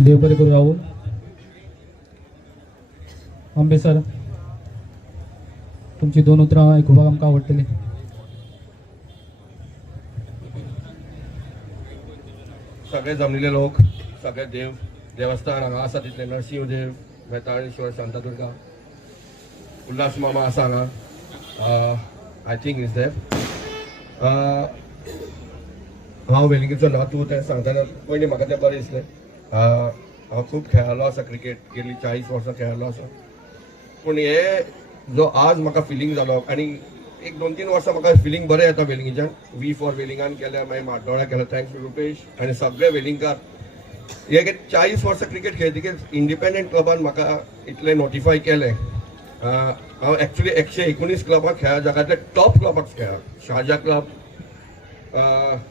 देव बरे करू. राहुल आंबे सर, तुमची 2 उतरां आयकुपाक आमकां आवडटली. सगळे जमलेले लोक, सगळे देवस्थान हांगा आसा तितले नरसिंहदेव, बेताळेश्वर, शांतादुर्गा, उल्हास मामा आसा हांगा. I think is there. हांव वेलिंगेचो नातू तें सांगतना पयलीं म्हाका तें बरें दिसलें. हांव खूब खेळ्ळो आसा क्रिकेट, गेली 40 वर्सां खेळ्ळो आसा. पूण हे जो आज म्हाका फिलींग जालो आनी एक 2-3 वर्सां म्हाका फिलींग बरें येता वेलिंगेच्यान. वी फॉर वेलिंगान केल्या, मागीर म्हाड्डोळ्या केल्या, थँक्स टू रुपेश आनी सगळे वेलिंगकार. हे 40 वर्सां क्रिकेट खेळटकीर इंडिपेंडंट क्लबान म्हाका इतलें नोटिफाय केलें. हांव एक्चुली 119 क्लबाक खेळ्ळा, जगांतले टॉप क्लबाक खेळ्ळा. शारजा क्लब,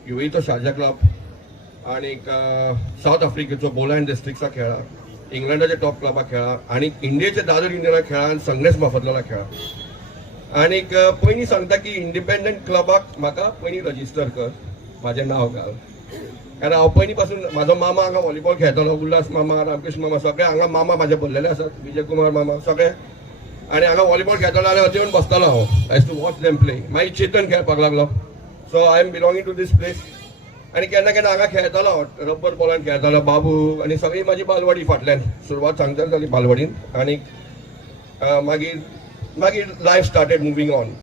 युएईचो शारजा क्लब, आनीक सावथ आफ्रिकेचो बोलँड डिस्ट्रिक्ट्साक खेळ्ळा, इंग्लंडाच्या टॉप क्लबाक खेळ्ळा, आनी इंडियेच्या दादर इंडियनाक खेळ्ळा आनी संग्रेस मफतलाला खेळ्ळा. आनीक पयलीं सांगता की इंडिपेंडंट क्लबाक म्हाका पयलीं रजिस्टर कर, म्हाजें नांव घाल. कारण हांव पयलीं पासून म्हाजो मामा हांगा व्हॉलीबॉल खेळटालो, उल्हास मामा, रामकृष्ण मामा, सगळे हांगा मामा म्हाजे भरलेले आसात, विजय कुमार मामा सगळे. आनी हांगा व्हॉलीबॉल खेळटालो जाल्यार येवन बसतालो हांव. I to watch them play. मागीर चेतन खेळपाक लागलो. So I am belonging to this place. आनी केन्ना केन्ना हांगा खेळटालो हांव, रब्बर बॉलान खेळटालो, बाबू आनी सगळी म्हाजी बालवाडी फाटल्यान. सुरवात सांगता जाली बालवाडीन. आनीक मागीर लायफ स्टार्टेड मुवींग ऑन.